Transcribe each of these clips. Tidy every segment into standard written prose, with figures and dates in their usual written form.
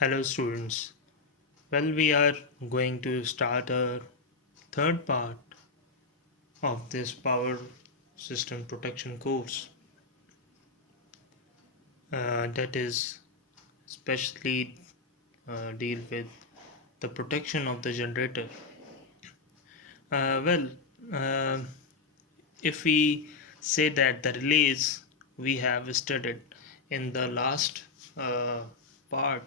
Hello students. Well, we are going to start our third part of this power system protection course that is especially deal with the protection of the generator. Well, uh, if we say that the relays we have studied in the last part,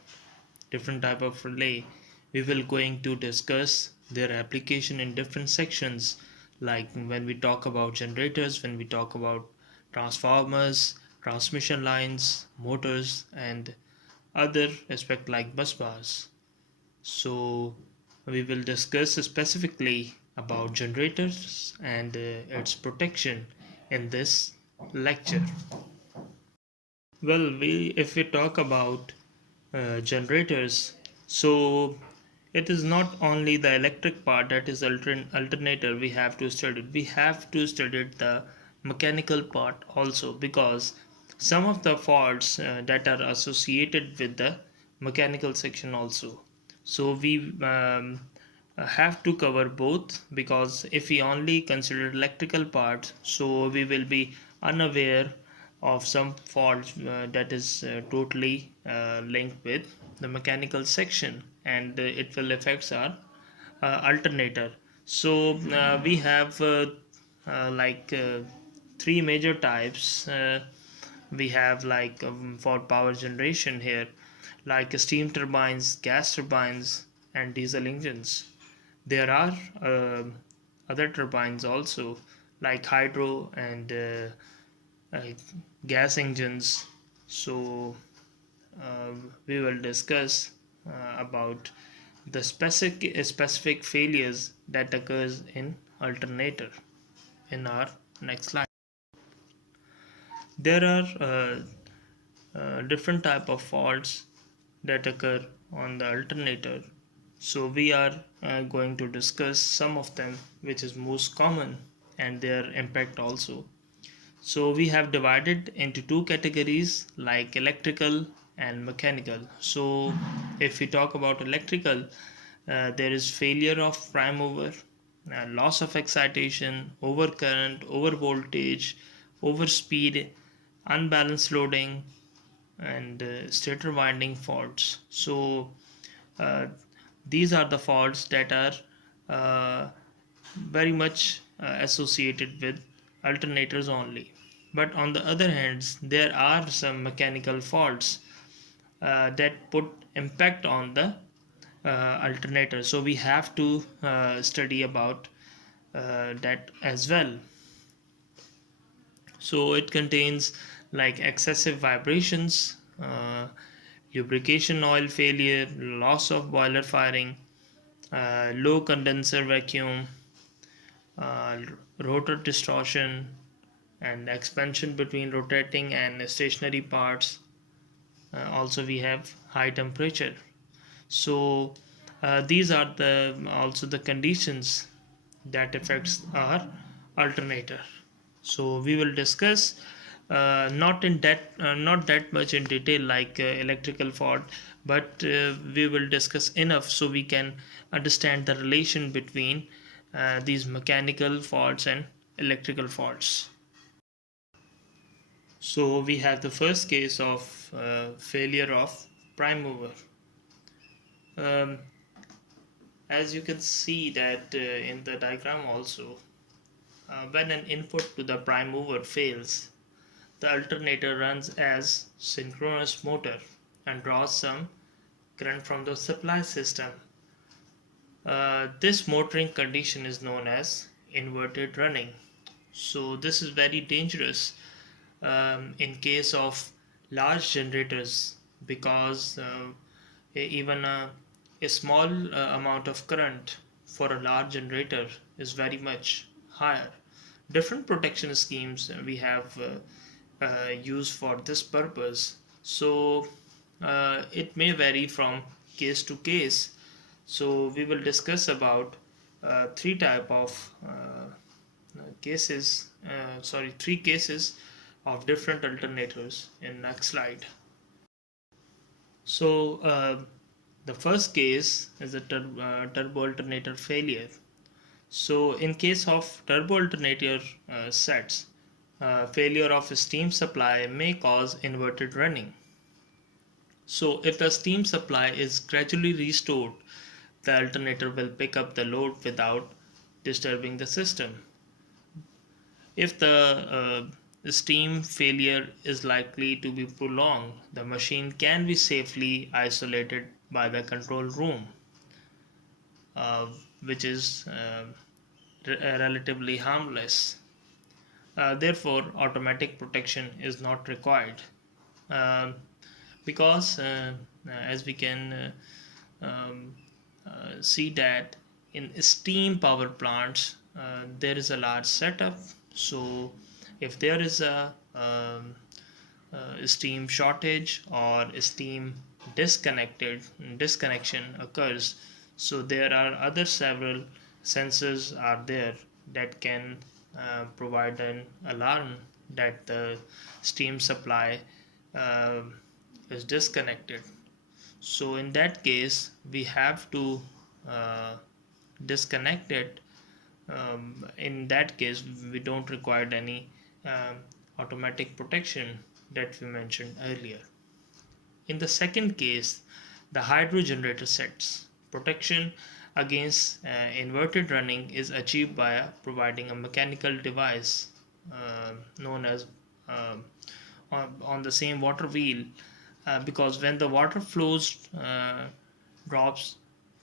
different type of relay, we will going to discuss their application in different sections, like when we talk about generators, when we talk about transformers, transmission lines, motors, and other aspect like bus bars. So we will discuss specifically about generators and its protection in this lecture. Well, if we talk about generators, so it is not only the electric part that is alternator we have to study. We have to study the mechanical part also, because some of the faults that are associated with the mechanical section also. So we have to cover both, because if we only consider electrical parts, so we will be unaware of some fault that is totally linked with the mechanical section, and it will affect our alternator. So we have like three major types. We have like for power generation here, like steam turbines, gas turbines, and diesel engines. There are other turbines also, like hydro and uh, gas engines. So we will discuss about the specific failures that occurs in alternator in our next slide. There are different type of faults that occur on the alternator. So we are going to discuss some of them, which is most common, and their impact also. So we have divided into two categories, like electrical and mechanical. So if we talk about electrical, there is failure of prime mover, loss of excitation, overcurrent, overvoltage, overspeed, unbalanced loading, and stator winding faults. So uh, these are the faults that are very much associated with alternators only. But on the other hand, there are some mechanical faults that put impact on the alternator. So we have to study about that as well. So it contains like excessive vibrations, lubrication oil failure, loss of boiler firing, low condenser vacuum, uh, rotor distortion, and expansion between rotating and stationary parts. Also we have high temperature. So these are the also the conditions that affects our alternator. So we will discuss not that much in detail like electrical fault, but we will discuss enough so we can understand the relation between these mechanical faults and electrical faults. So we have the first case of failure of prime mover. Um, as you can see that in the diagram also, when an input to the prime mover fails, the alternator runs as synchronous motor and draws some current from the supply system. This motoring condition is known as inverted running. So this is very dangerous in case of large generators, because even a small amount of current for a large generator is very much higher. Different protection schemes we have used for this purpose. So it may vary from case to case. So we will discuss about three type of three cases of different alternators in next slide. So The first case is a turbo alternator failure. So in case of turbo alternator sets, failure of steam supply may cause inverted running. So if the steam supply is gradually restored, the alternator will pick up the load without disturbing the system. If the steam failure is likely to be prolonged, the machine can be safely isolated by the control room, uh, which is relatively harmless. Therefore, automatic protection is not required. Um because as we can um, see that in steam power plants there is a large setup. So if there is a steam shortage or steam disconnection occurs, so there are other several sensors are there that can provide an alarm that the steam supply uh, is disconnected. So in that case we have to uh, disconnect it. In that case we don't require any um, automatic protection that we mentioned earlier. In the second case, the hydro generator sets protection against inverted running is achieved by providing a mechanical device known as on the same water wheel, because when the water flows drops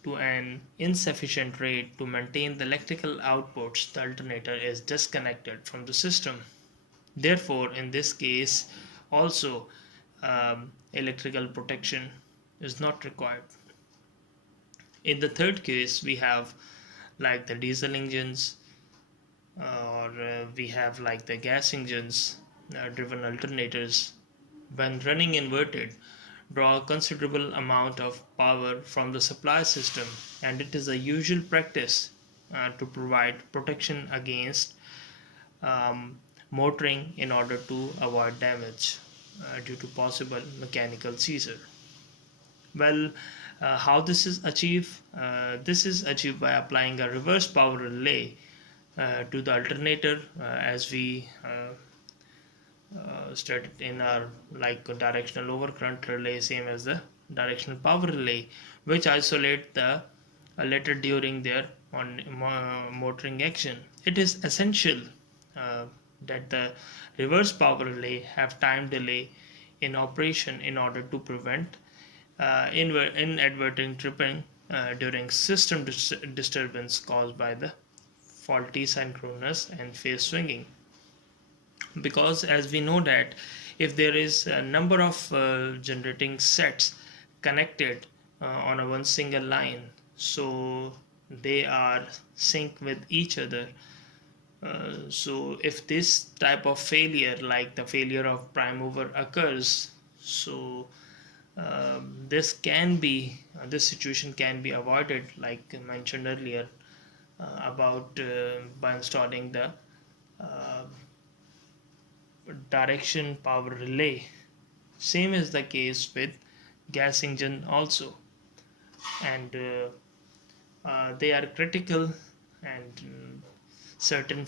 to an insufficient rate to maintain the electrical outputs, the alternator is disconnected from the system. Therefore, in this case, also electrical protection is not required. In the third case, we have like the diesel engines, or we have like the gas engines driven alternators. When running inverted, draw a considerable amount of power from the supply system, and it is a usual practice to provide protection against um, motoring in order to avoid damage due to possible mechanical seizure. Well, how this is achieved? This is achieved by applying a reverse power relay to the alternator, as we studied in our like directional overcurrent relay, same as the directional power relay, which isolate the later during their on motoring action. It is essential uh, that the reverse power relay have time delay in operation in order to prevent inadvertent tripping during system disturbance caused by the faulty synchronous and phase swinging. Because as we know that if there is a number of generating sets connected on a one single line, so they are sync with each other. So if this type of failure like the failure of prime mover occurs, so this situation can be avoided like mentioned earlier about by installing the uh, direction power relay. Same is the case with gas engine also, and they are critical, and certain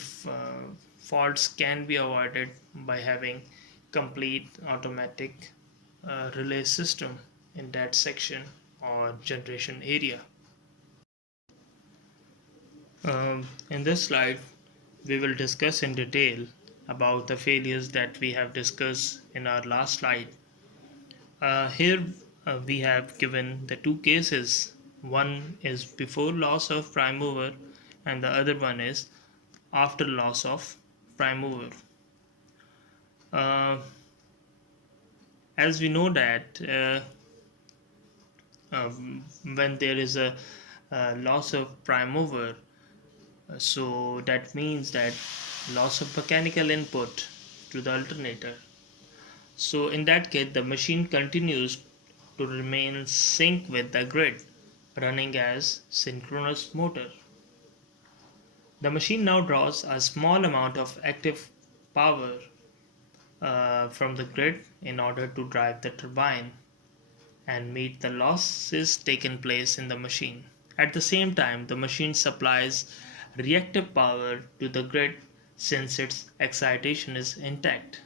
faults can be avoided by having complete automatic relay system in that section or generation area. In this slide, we will discuss in detail about the failures that we have discussed in our last slide. Here we have given the two cases. One is before loss of prime mover and the other one is after loss of prime mover. Uh, as we know that when there is a loss of prime mover, so that means that loss of mechanical input to the alternator. So in that case the machine continues to remain in sync with the grid, running as synchronous motor. The machine now draws a small amount of active power from the grid in order to drive the turbine. and meet the losses taken place in the machine. At the same time, the machine supplies reactive power to the grid since its excitation is intact.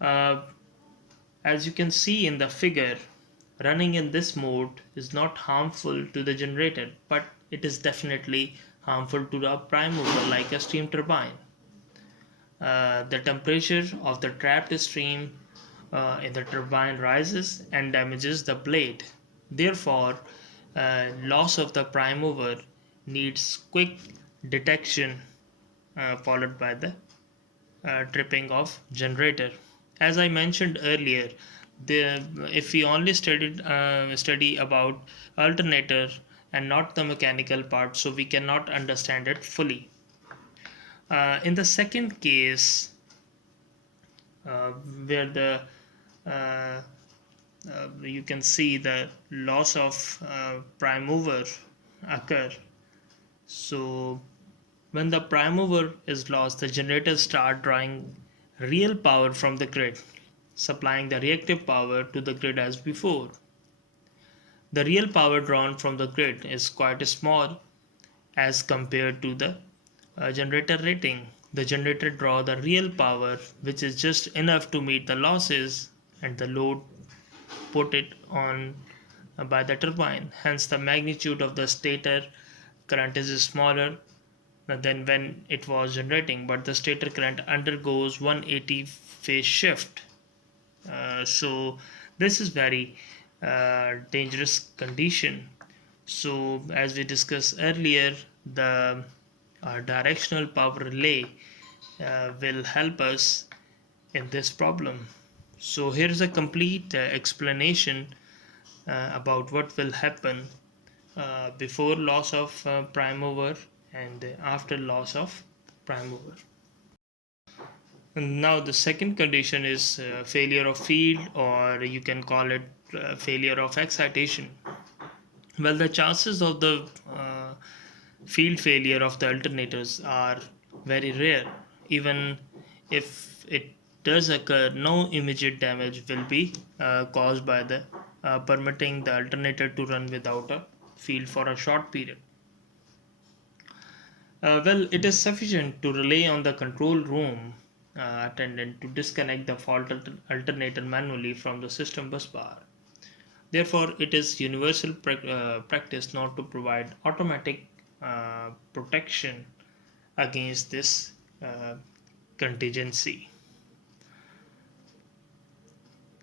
Uh, as you can see in the figure, running in this mode is not harmful to the generator, but it is definitely harmful to the prime mover like a steam turbine. The temperature of the trapped stream in the turbine rises and damages the blade. Therefore, loss of the prime mover needs quick detection followed by the tripping of generator. As I mentioned earlier, if we only study about alternator and not the mechanical part, so we cannot understand it fully. In the second case, where the uh, you can see the loss of prime mover occur. So when the prime mover is lost, the generators start drawing real power from the grid, supplying the reactive power to the grid as before. The real power drawn from the grid is quite small as compared to the generator rating. The generator draw the real power which is just enough to meet the losses and the load put it on by the turbine. Hence the magnitude of the stator current is smaller than when it was generating, but the stator current undergoes 180 phase shift. So this is very dangerous condition. So as we discussed earlier, the directional power relay will help us in this problem. So here is a complete explanation about what will happen before loss of prime mover and after loss of prime mover. And now the second condition is failure of field, or you can call it failure of excitation. Well, the chances of the field failure of the alternators are very rare. Even if it does occur, no immediate damage will be caused by the permitting the alternator to run without a field for a short period. Well, it is sufficient to rely on the control room attendant to disconnect the fault alternator manually from the system bus bar. Therefore, it is universal practice not to provide automatic protection against this contingency.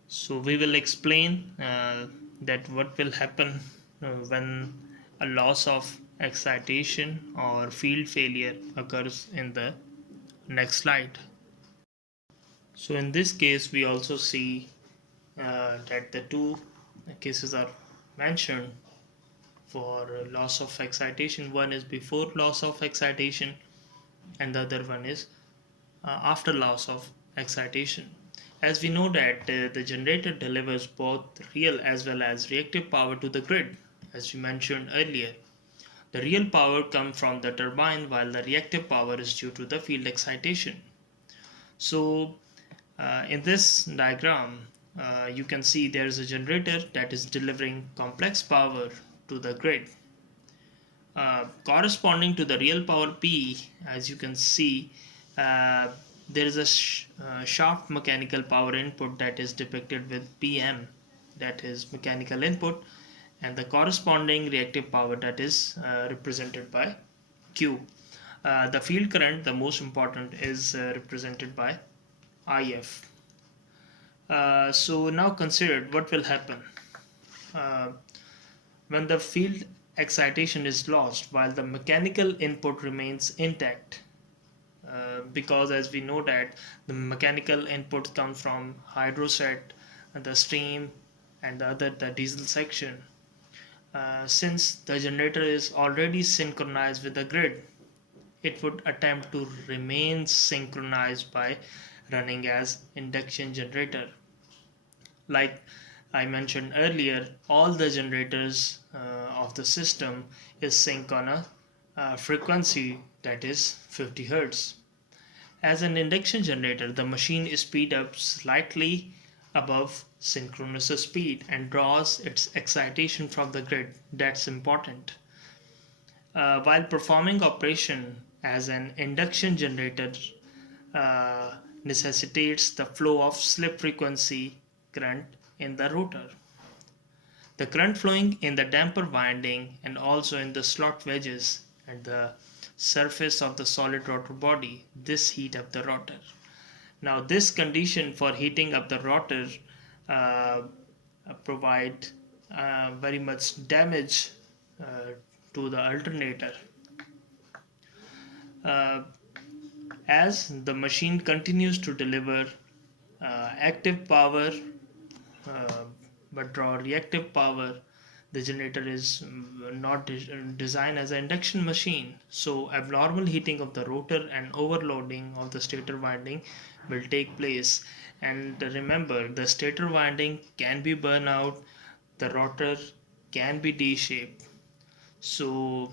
So we will explain that what will happen when a loss of excitation or field failure occurs in the next slide. So in this case we also see that the two cases are mentioned for loss of excitation. One is before loss of excitation and the other one is after loss of excitation. As we know that the generator delivers both real as well as reactive power to the grid, as we mentioned earlier. The real power comes from the turbine while the reactive power is due to the field excitation. So in this diagram you can see there is a generator that is delivering complex power to the grid. Corresponding to the real power P, as you can see, there is a shaft mechanical power input that is depicted with PM, that is mechanical input, and the corresponding reactive power that is represented by Q. The field current, the most important, is represented by IF. So now consider what will happen when the field excitation is lost while the mechanical input remains intact. Because as we know that the mechanical input comes from hydroset, the steam, and the other the diesel section. Since the generator is already synchronized with the grid, it would attempt to remain synchronized by running as induction generator. Like I mentioned earlier, all the generators of the system is sync on a frequency that is 50 Hz. As an induction generator, the machine is speed up slightly above synchronous speed and draws its excitation from the grid. That's important. While performing operation as an induction generator uh, necessitates the flow of slip frequency current in the rotor. The current flowing in the damper winding and also in the slot wedges and the surface of the solid rotor body. This heat up the rotor. Now this condition for heating up the rotor uh, provide very much damage uh, to the alternator. Uh, as the machine continues to deliver active power uh, but draw reactive power, the generator is not designed as an induction machine, so abnormal heating of the rotor and overloading of the stator winding will take place. And remember, the stator winding can be burned out, the rotor can be D-shaped. So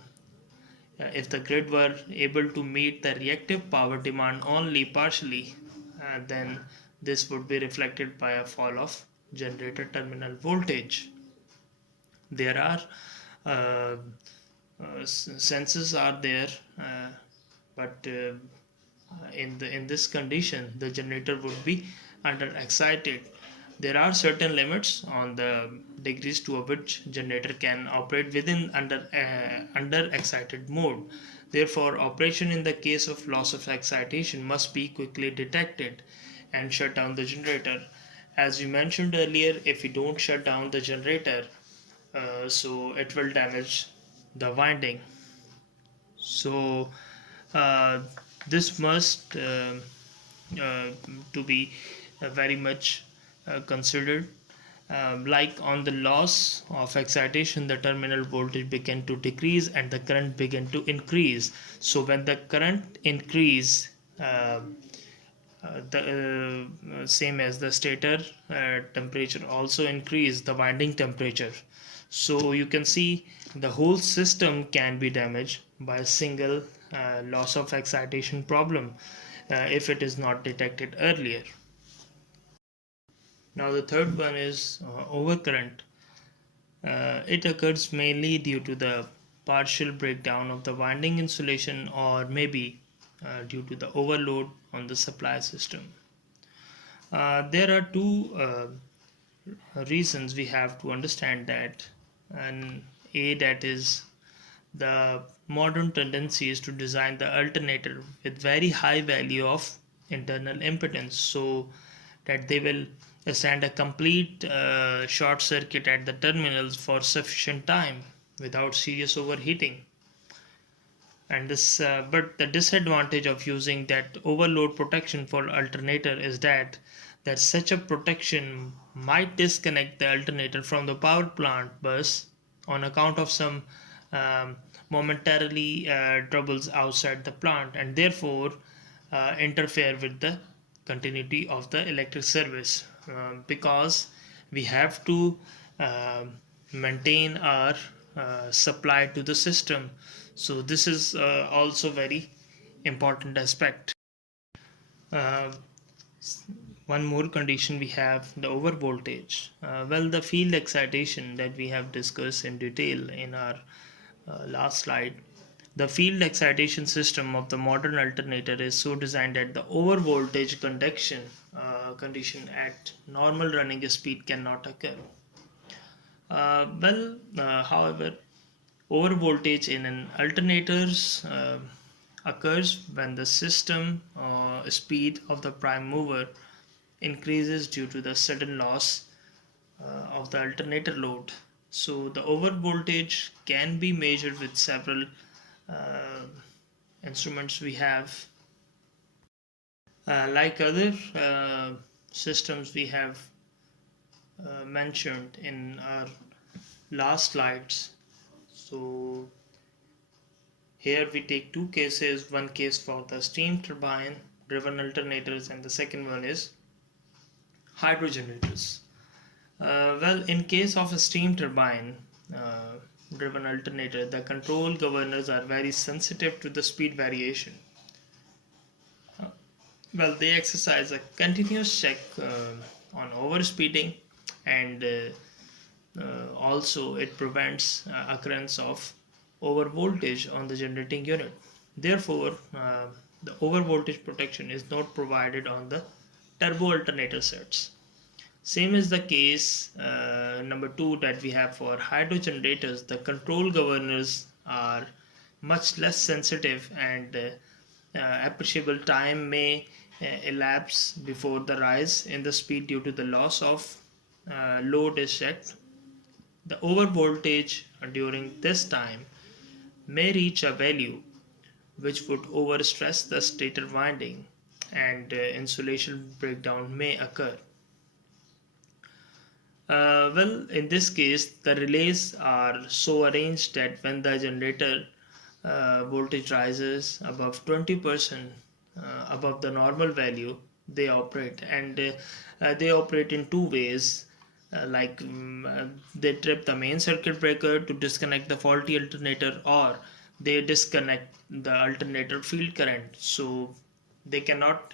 if the grid were able to meet the reactive power demand only partially, then this would be reflected by a fall of generator terminal voltage. There are senses are there, but in this condition the generator would be under excited. There are certain limits on the degrees to which generator can operate within under excited mode. Therefore, operation in the case of loss of excitation must be quickly detected and shut down the generator. As we mentioned earlier, if we don't shut down the generator, so it will damage the winding. So uh, this must to be very much considered. Like on the loss of excitation, the terminal voltage began to decrease and the current began to increase. So when the current increase, the same as the stator temperature also increase the winding temperature. So you can see the whole system can be damaged by a single loss of excitation problem if it is not detected earlier. Now the third one is overcurrent. It occurs mainly due to the partial breakdown of the winding insulation or maybe due to the overload on the supply system. There are two reasons we have to understand that, and that is the modern tendency is to design the alternator with very high value of internal impedance so that they will stand a complete short circuit at the terminals for sufficient time without serious overheating. And this but the disadvantage of using that overload protection for alternator is that such a protection might disconnect the alternator from the power plant bus on account of some um, momentarily troubles outside the plant, and therefore interfere with the continuity of the electric service, because we have to maintain our supply to the system. So this is also very important aspect. uh, One more condition we have, the over voltage. Well, the field excitation that we have discussed in detail in our last slide. The field excitation system of the modern alternator is so designed that the over voltage condition at normal running speed cannot occur. However, over voltage in an alternators occurs when the system speed of the prime mover increases due to the sudden loss of the alternator load. So the over voltage can be measured with several uh, instruments we have. Like other systems we have mentioned in our last slides. So here we take two cases, one case for the steam turbine driven alternators and the second one is hydro generators. Well, in case of a steam turbine driven alternator, the control governors are very sensitive to the speed variation. Well, they exercise a continuous check on overspeeding, and also it prevents occurrence of overvoltage on the generating unit. Therefore, the overvoltage protection is not provided on the turbo alternator sets. Same is the case number 2 that we have for hydro generators. The control governors are much less sensitive, and appreciable time may elapse before the rise in the speed due to the loss of load is set. The overvoltage during this time may reach a value which would overstress the stator winding, and insulation breakdown may occur. Well, in this case, the relays are so arranged that when the generator voltage rises above 20% above the normal value, they operate, and they operate in two ways. They trip the main circuit breaker to disconnect the faulty alternator, or they disconnect the alternator field current, so they cannot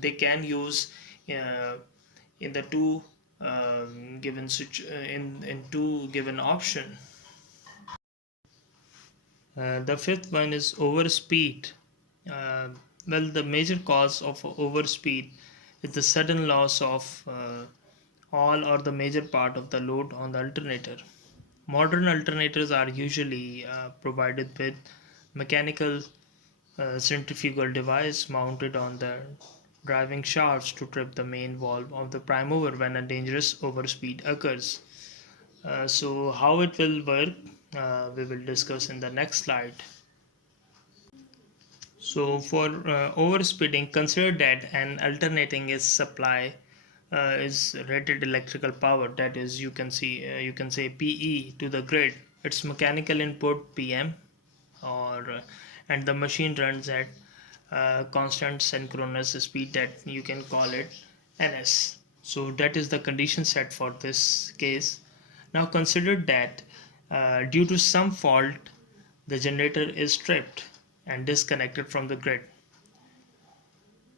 they can use in the two in two given option. The fifth one is overspeed. Uh, well, the major cause of overspeed is the sudden loss of all or the major part of the load on the alternator. Modern alternators are usually provided with mechanical centrifugal device mounted on the driving shafts to trip the main valve of the prime mover when a dangerous overspeed occurs. So how it will work, we will discuss in the next slide. So for overspeeding, consider that an alternating is supply is rated electrical power, that is you can say PE to the grid, its mechanical input PM, or and the machine runs at constant synchronous speed, that you can call it NS. So that is the condition set for this case. Now consider that due to some fault the generator is stripped and disconnected from the grid.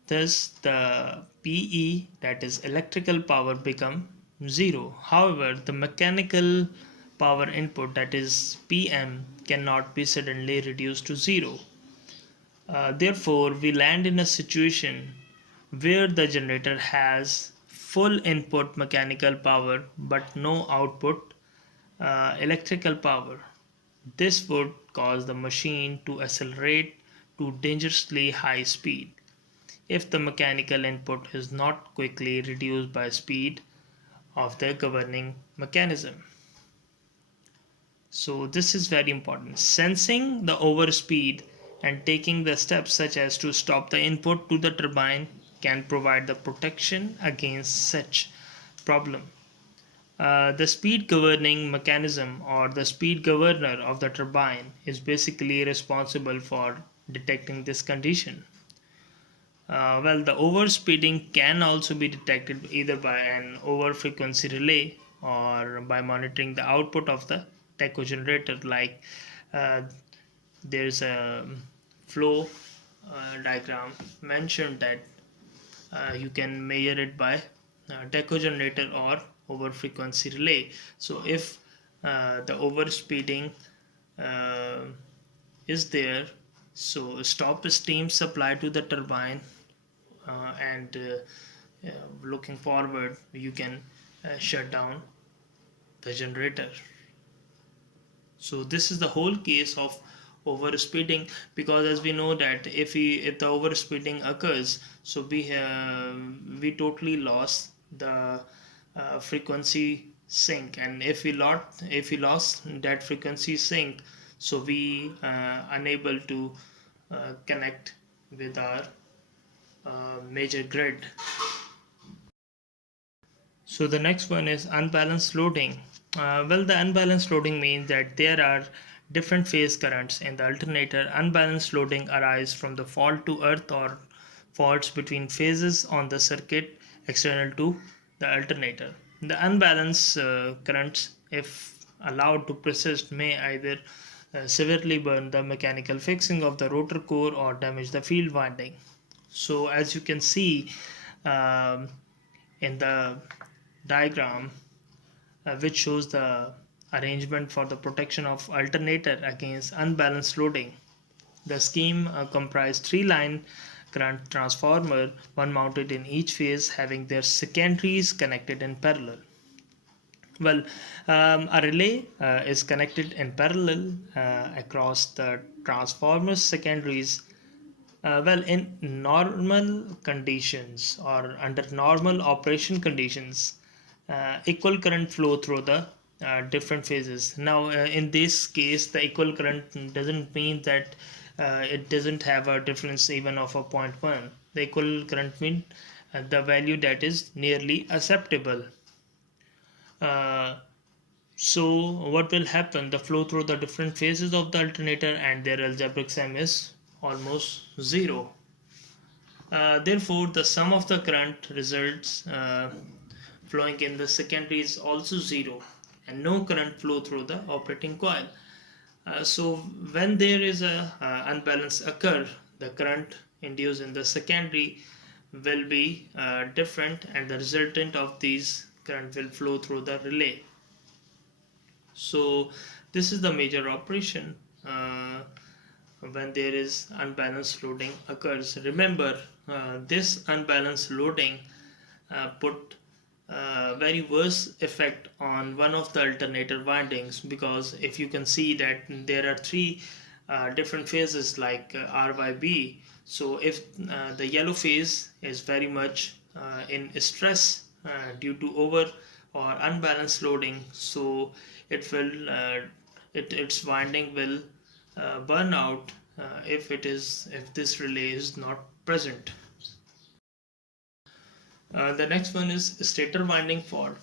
Thus the PE, that is electrical power, become zero. However, the mechanical power input, that is PM, cannot be suddenly reduced to zero. Therefore, we land in a situation where the generator has full input mechanical power but no output electrical power. This would cause the machine to accelerate to dangerously high speed if the mechanical input is not quickly reduced by speed of the governing mechanism. So this is very important. Sensing the overspeed and taking the steps such as to stop the input to the turbine can provide the protection against such problem. The speed governing mechanism, or the speed governor of the turbine, is basically responsible for detecting this condition. Well, the overspeeding can also be detected either by an over frequency relay or by monitoring the output of the tacho generator. Like uh, there's a flow diagram mentioned that you can measure it by tacho generator or over frequency relay. So if the overspeeding uh, is there, so stop steam supply to the turbine, and looking forward you can shut down the generator. So this is the whole case of overspeeding, because as we know that if the overspeeding occurs, so we totally lost the frequency sync, and if we lost that frequency sync, so we unable to connect with our major grid. So the next one is unbalanced loading. Well, the unbalanced loading means that there are different phase currents in the alternator. Unbalanced loading arises from the fault to earth or faults between phases on the circuit external to the alternator. The unbalanced currents, if allowed to persist, may either severely burn the mechanical fixing of the rotor core or damage the field winding. So as you can see, um, in the diagram, which shows the arrangement for the protection of alternator against unbalanced loading. The scheme comprised three-line current transformer, one mounted in each phase, having their secondaries connected in parallel. Well, a relay is connected in parallel across the transformer's secondaries. Well, in normal conditions or under normal operation conditions, equal current flow through the different phases. Now, in this case, the equal current doesn't mean that it doesn't have a difference even of a 0.1. The equal current means the value that is nearly acceptable. Uh, so what will happen? The flow through the different phases of the alternator and their algebraic sum is almost zero. Therefore, the sum of the current results flowing in the secondary is also zero, and no current flow through the operating coil. So when there is a unbalance occur, the current induced in the secondary will be different, and the resultant of these current will flow through the relay. So this is the major operation when there is unbalanced loading occurs. Remember, this unbalanced loading put very worse effect on one of the alternator windings, because if you can see that there are three different phases like RYB. So if the yellow phase is very much in stress due to over or unbalanced loading, so it will its winding will burn out if this relay is not present. The next one is stator winding fault.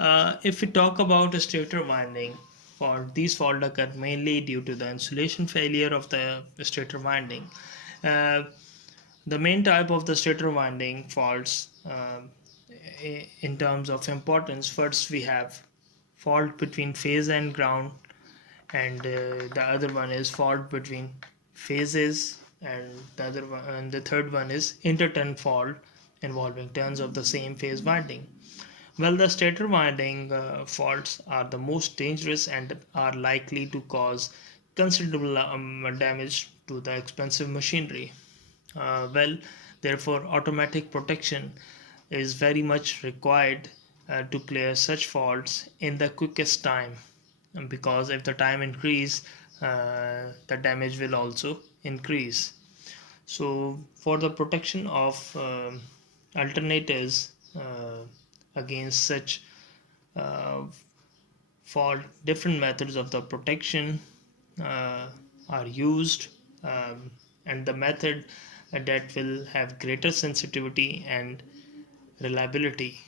If we talk about a stator winding fault, these faults occur mainly due to the insulation failure of the stator winding. Uh, the main type of the stator winding faults in terms of importance, first we have fault between phase and ground, and the other one is fault between phases, and the third one is interturn fault involving turns of the same phase winding. Well, the stator winding faults are the most dangerous and are likely to cause considerable damage to the expensive machinery. Well, therefore, automatic protection is very much required to clear such faults in the quickest time, because if the time increase, the damage will also increase. So for the protection of alternators against such fault, different methods of the protection are used, and the method that will have greater sensitivity and reliability.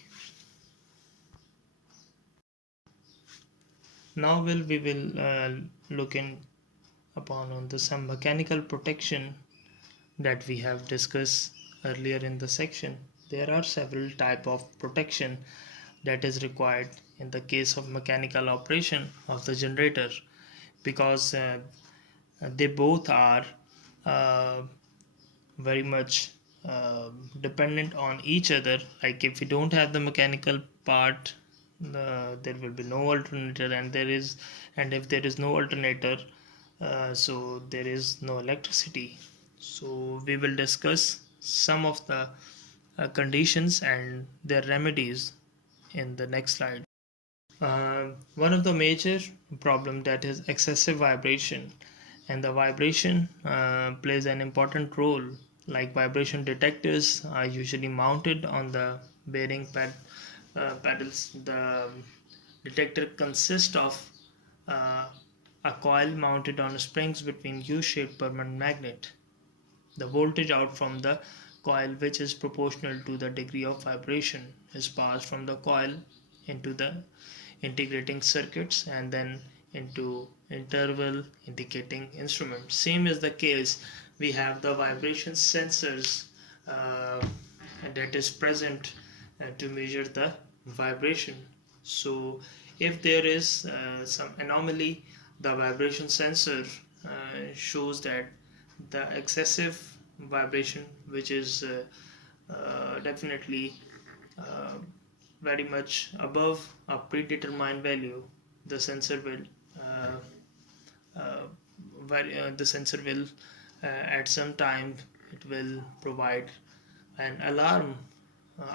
Now we will look in upon on the some mechanical protection that we have discussed earlier in the section. There are several type of protection that is required in the case of mechanical operation of the generator, because they both are uh, very much dependent on each other. Like if we don't have the mechanical part, there will be no alternator, and if there is no alternator, so there is no electricity. So we will discuss some of the conditions and their remedies in the next slide. One of the major problem that is excessive vibration, and the vibration plays an important role. Like vibration detectors are usually mounted on the bearing pedals. The detector consists of uh, a coil mounted on springs between U-shaped permanent magnet. The voltage out from the coil, which is proportional to the degree of vibration, is passed from the coil into the integrating circuits and then into interval indicating instrument. Same is the case, we have the vibration sensors that is present to measure the vibration. So if there is some anomaly, the vibration sensor shows that the excessive vibration, which is definitely uh, very much above a predetermined value, the sensor will uh, uh, the sensor will at some time it will provide an alarm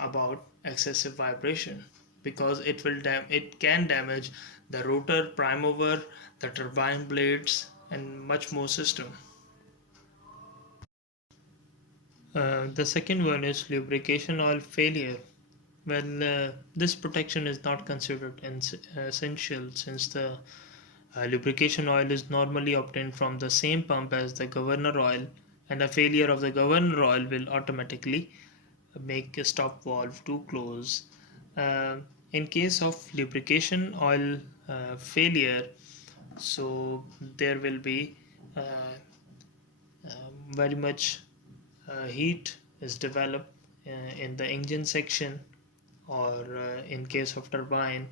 about excessive vibration, because it can damage the rotor, prime mover, the turbine blades, and much more system. The second one is lubrication oil failure. Well, this protection is not considered essential, since the lubrication oil is normally obtained from the same pump as the governor oil, and a failure of the governor oil will automatically make a stop valve to close. Uh, in case of lubrication oil failure, so there will be uh, very much heat is developed in the engine section, or in case of turbine.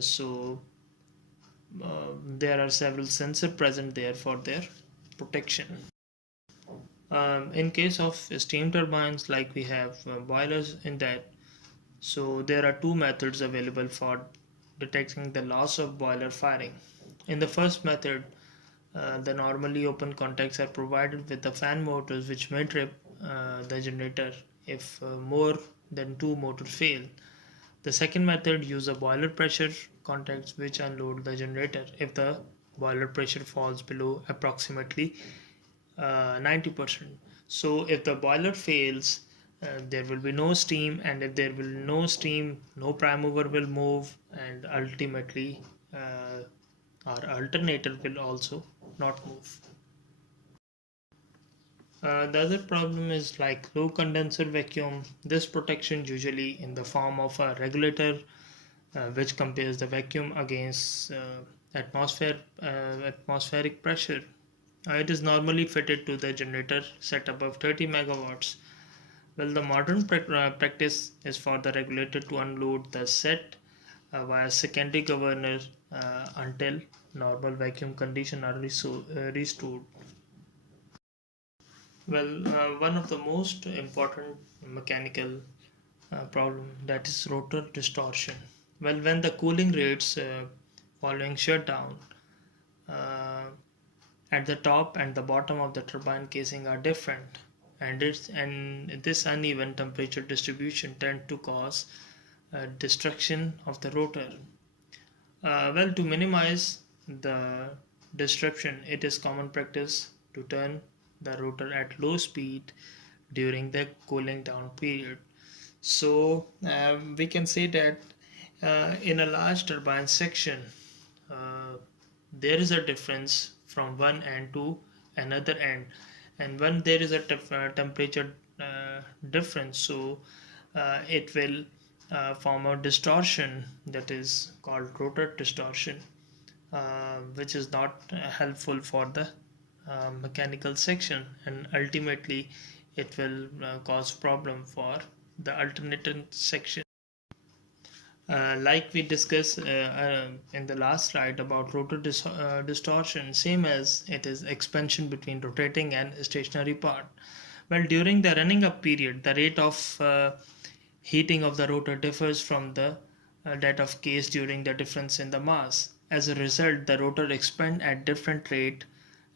So there are several sensors present there for their protection. In case of steam turbines, like we have boilers in that, so there are two methods available for detecting the loss of boiler firing. In the first method, the normally open contacts are provided with the fan motors, which may trip the generator if more than two motors fail. The second method uses a boiler pressure contacts, which unload the generator if the boiler pressure falls below approximately 90%. So if the boiler fails, there will be no steam, and if there will no steam, no prime mover will move, and ultimately our alternator will also not move. The other problem is like low condenser vacuum. This protection usually in the form of a regulator, which compares the vacuum against atmospheric pressure. It is normally fitted to the generator set above 30 megawatts. Well, the modern practice is for the regulator to unload the set via secondary governor until normal vacuum conditions are restored. Well, one of the most important mechanical problem, that is rotor distortion. Well, when the cooling rates following shutdown uh, at the top and the bottom of the turbine casing are different, and this uneven temperature distribution tend to cause destruction of the rotor. Well, to minimize the disruption, it is common practice to turn the rotor at low speed during the cooling down period. So we can say that in a large turbine section, uh, there is a difference from one end to another end, and when there is a temperature difference, so it will form a distortion that is called rotor distortion, which is not helpful for the mechanical section, and ultimately it will cause problem for the alternating section. Like we discussed in the last slide about rotor distortion, same as it is expansion between rotating and stationary part. Well, during the running up period, the rate of heating of the rotor differs from the that of case during the difference in the mass. As a result, the rotor expands at different rate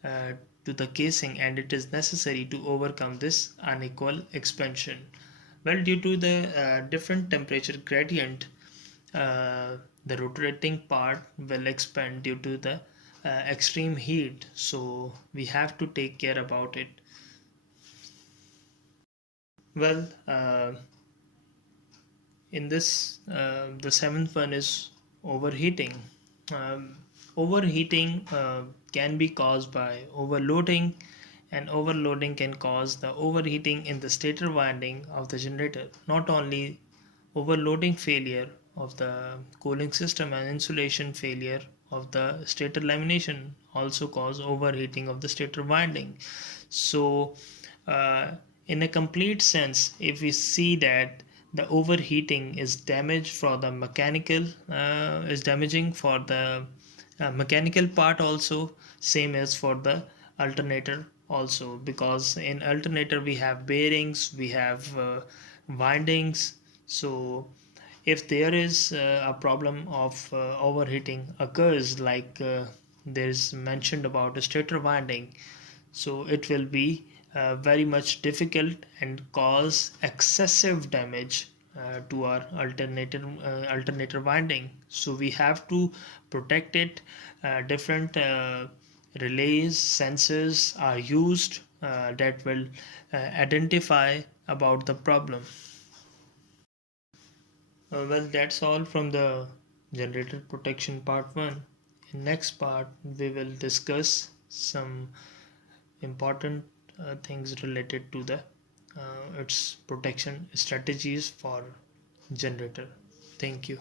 uh, to the casing, and it is necessary to overcome this unequal expansion. Well, due to the different temperature gradient, the rotating part will expand due to the extreme heat, so we have to take care about it. Well, in this the seventh one is overheating. um, Overheating can be caused by overloading, and overloading can cause the overheating in the stator winding of the generator. Not only overloading failure of the cooling system and insulation failure of the stator lamination also cause overheating of the stator winding. So uh, in a complete sense, if we see that the overheating is damage for the mechanical is damaging for the mechanical part also, same as for the alternator also, because in alternator we have bearings, we have windings. So if there is a problem of overheating occurs, like there is mentioned about a stator winding, so it will be very much difficult and cause excessive damage to our alternator winding. So we have to protect it. Different relays, sensors are used that will identify about the problem. Well, that's all from the generator protection part 1. In next part, we will discuss some important things related to the its protection strategies for generator. Thank you.